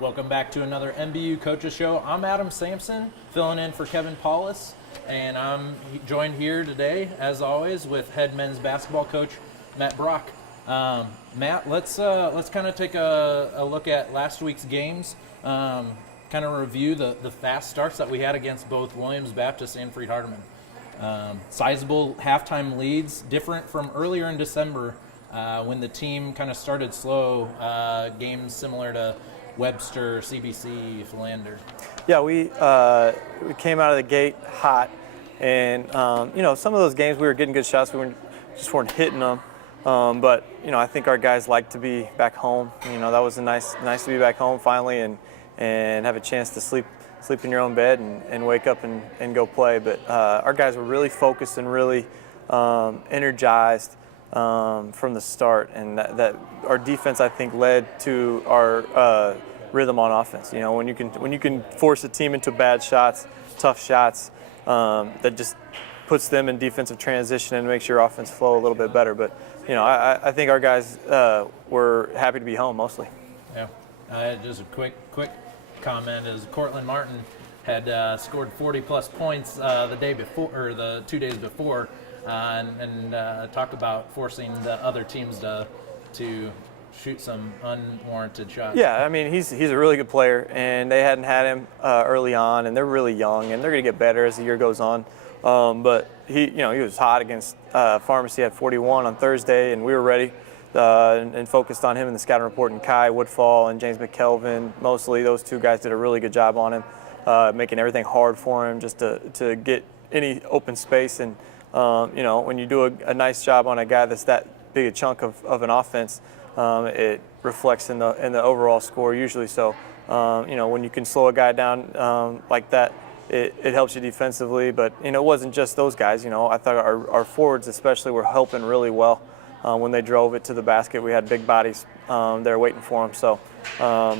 Welcome back to another MBU Coaches Show. I'm Adam Samson, filling in for Kevin Paulus, and I'm joined here today, as always, with head men's basketball coach Matt Brock. Matt, let's kind of take a look at last week's games, kind of review the fast starts that we had against both Williams Baptist and Freed Hardeman. Sizable halftime leads, different from earlier in December when the team kind of started slow, games similar to Webster, CBC, Philander. Yeah, we came out of the gate hot, and some of those games we were getting good shots, we just weren't hitting them. But I think our guys like to be back home. That was nice to be back home finally, and have a chance to sleep in your own bed and wake up and go play. But our guys were really focused and really energized from the start, and that our defense, I think, led to our rhythm on offense. When you can force a team into bad shots, tough shots, that just puts them in defensive transition and makes your offense flow a little bit better. But I think our guys were happy to be home mostly. Yeah, just a quick comment is Cortland Martin had scored 40-plus points the day before, or the 2 days before, and talk about forcing the other teams to shoot some unwarranted shots. Yeah, I mean, he's a really good player, and they hadn't had him early on, and they're really young, and they're going to get better as the year goes on. But he was hot against Pharmacy at 41 on Thursday, and we were ready and focused on him in the scouting report. And Kai Woodfall and James McKelvin, mostly those two guys did a really good job on him, making everything hard for him just to get any open space. And when you do a nice job on a guy that's that big a chunk of an offense, it reflects in the overall score usually. So, when you can slow a guy down like that, it helps you defensively. But it wasn't just those guys. I thought our forwards especially were helping really well when they drove it to the basket. We had big bodies there waiting for them. So, I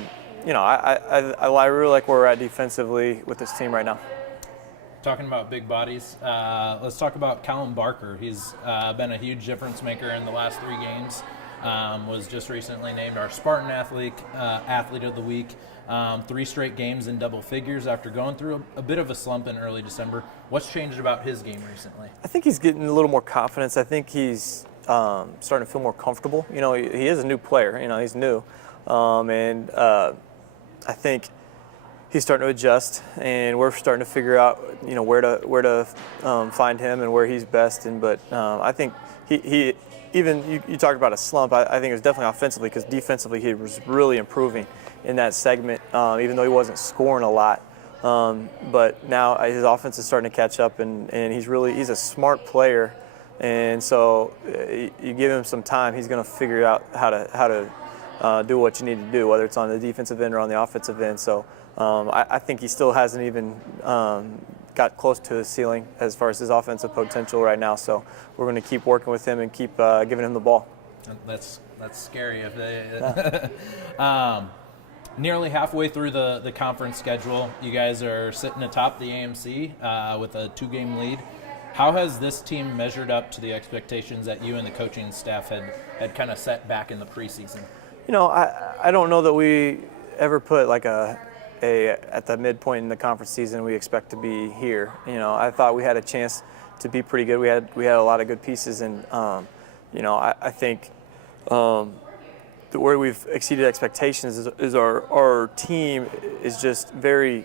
really like where we're at defensively with this team right now. Talking about big bodies, let's talk about Callum Barker. He's been a huge difference maker in the last 3 games. Was just recently named our Spartan Athlete of the Week. 3 straight games in double figures after going through a bit of a slump in early December. What's changed about his game recently? I think he's getting a little more confidence. I think he's starting to feel more comfortable. He is a new player. He's new. I think he's starting to adjust, and we're starting to figure out, where to find him and where he's best. But I think he even you talked about a slump. I think it was definitely offensively, because defensively he was really improving in that segment, even though he wasn't scoring a lot. But now his offense is starting to catch up, and he's a smart player. And so you give him some time, he's going to figure out how to do what you need to do, whether it's on the defensive end or on the offensive end. So I think he still hasn't even got close to his ceiling as far as his offensive potential right now. So we're going to keep working with him and keep giving him the ball. That's scary. If they, nearly halfway through the conference schedule, you guys are sitting atop the AMC with a 2-game lead. How has this team measured up to the expectations that you and the coaching staff had kind of set back in the preseason? I don't know that we ever put like at the midpoint in the conference season we expect to be here. I thought we had a chance to be pretty good. We had a lot of good pieces, and I think the way we've exceeded expectations is our team is just very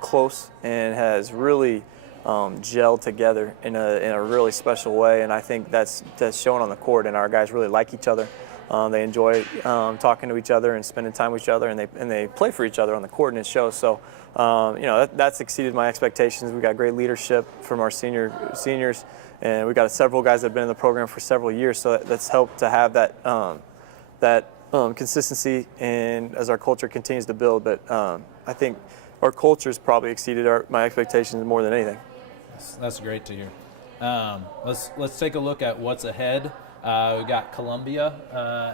close and has really gelled together in a really special way, and I think that's shown on the court. And our guys really like each other. They enjoy talking to each other and spending time with each other, and they play for each other on the court, and it shows. So, that's exceeded my expectations. We got great leadership from our seniors, and we got several guys that have been in the program for several years. So that's helped to have that consistency, and as our culture continues to build. But I think our culture's probably exceeded my expectations more than anything. That's great to hear. Let's take a look at what's ahead. We got Columbia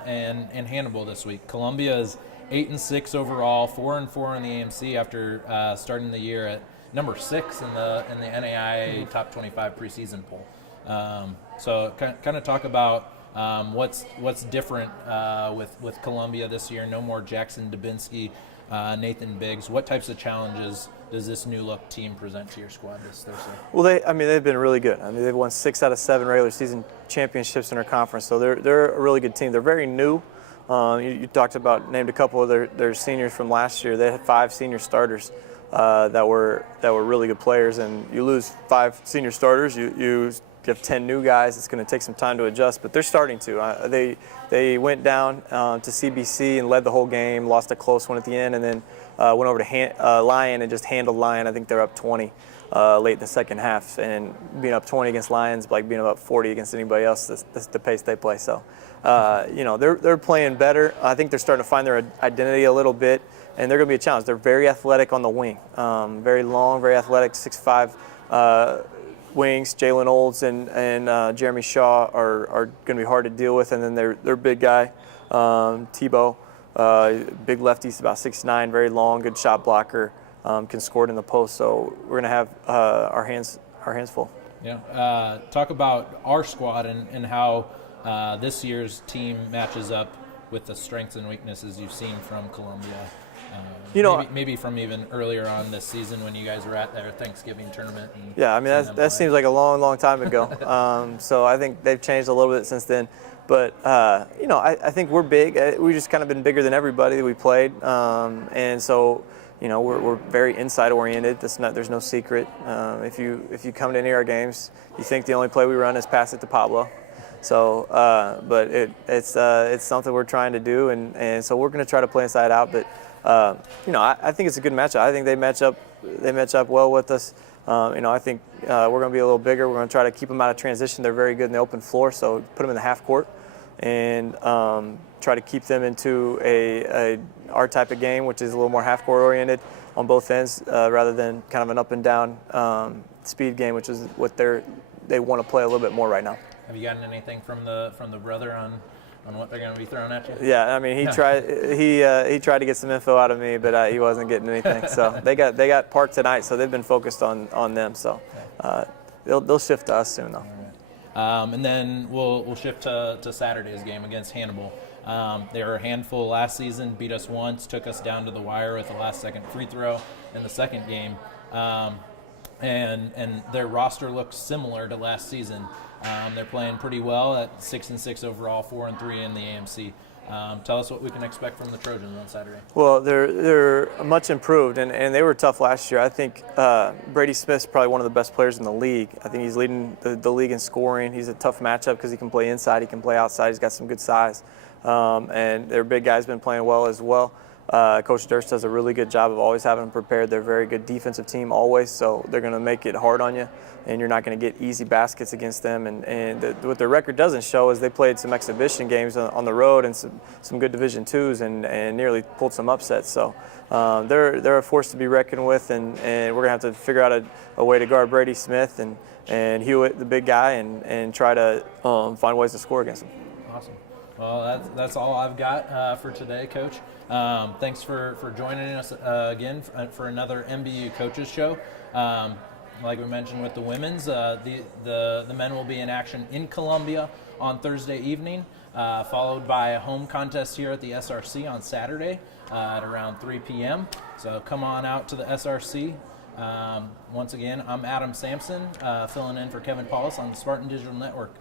and Hannibal this week. Columbia is 8-6 overall, 4-4 in the AMC after starting the year at number 6 in the NAIA Top 25 preseason poll. So kind of talk about What's different with Columbia this year? No more Jackson Dubinsky, Nathan Biggs. What types of challenges does this new look team present to your squad this Thursday? Well, they've been really good. I mean, they've won 6 out of 7 regular season championships in their conference, so they're a really good team. They're very new. You named a couple of their seniors from last year. They had 5 senior starters that were really good players, and you lose 5 senior starters, you have 10 new guys. It's going to take some time to adjust, but they're starting to. They went down to CBC and led the whole game, lost a close one at the end, and then went over to Lyon and just handled Lyon. I think they're up 20 late in the second half, and being up 20 against Lions, like being up 40 against anybody else, that's the pace they play. So, they're playing better. I think they're starting to find their identity a little bit, and they're going to be a challenge. They're very athletic on the wing, very long, very athletic, 6'5". Wings, Jalen Olds and Jeremy Shaw are going to be hard to deal with, and then their big guy, Tebow, big lefty, about 6'9", very long, good shot blocker, can score it in the post. So we're going to have our hands full. Yeah. Talk about our squad and how this year's team matches up with the strengths and weaknesses you've seen from Columbia. Maybe from even earlier on this season when you guys were at their Thanksgiving tournament. Yeah, I mean, that seems like a long, long time ago. So I think they've changed a little bit since then. But, I think we're big. We've just kind of been bigger than everybody that we played. And so, we're very inside-oriented. There's no secret. If you come to any of our games, you think the only play we run is pass it to Pablo. So, but it's something we're trying to do, and so we're going to try to play inside out. But I think it's a good matchup. I think they match up well with us. I think we're going to be a little bigger. We're going to try to keep them out of transition. They're very good in the open floor, so put them in the half court and try to keep them into our type of game, which is a little more half court oriented on both ends, rather than kind of an up and down speed game, which is what they want to play a little bit more right now. Have you gotten anything from the brother on what they're going to be throwing at you? Yeah, I mean, he tried to get some info out of me, but he wasn't getting anything. So they got Park tonight, so they've been focused on them. So they'll shift to us soon, though. And then we'll shift to Saturday's game against Hannibal. They were a handful last season, beat us once, took us down to the wire with a last-second free throw in the second game. And their roster looks similar to last season. They're playing pretty well at 6-6 overall, 4-3 in the AMC. Tell us what we can expect from the Trojans on Saturday. Well, they're much improved, and they were tough last year. I think Brady Smith's probably one of the best players in the league. I think he's leading the league in scoring. He's a tough matchup because he can play inside, he can play outside. He's got some good size, and their big guy's been playing well as well. Coach Durst does a really good job of always having them prepared. They're a very good defensive team always, so they're going to make it hard on you, and you're not going to get easy baskets against them. And what their record doesn't show is they played some exhibition games on the road and some good Division IIs and nearly pulled some upsets. So they're a force to be reckoned with, and we're going to have to figure out a way to guard Brady Smith and Hewitt, the big guy, and try to find ways to score against them. Awesome. Well, that's all I've got for today, Coach. Thanks for joining us again for another MBU Coaches Show. Like we mentioned with the women's, the men will be in action in Columbia on Thursday evening, followed by a home contest here at the SRC on Saturday at around 3 p.m. So come on out to the SRC. Once again, I'm Adam Samson, filling in for Kevin Paulus on the Spartan Digital Network.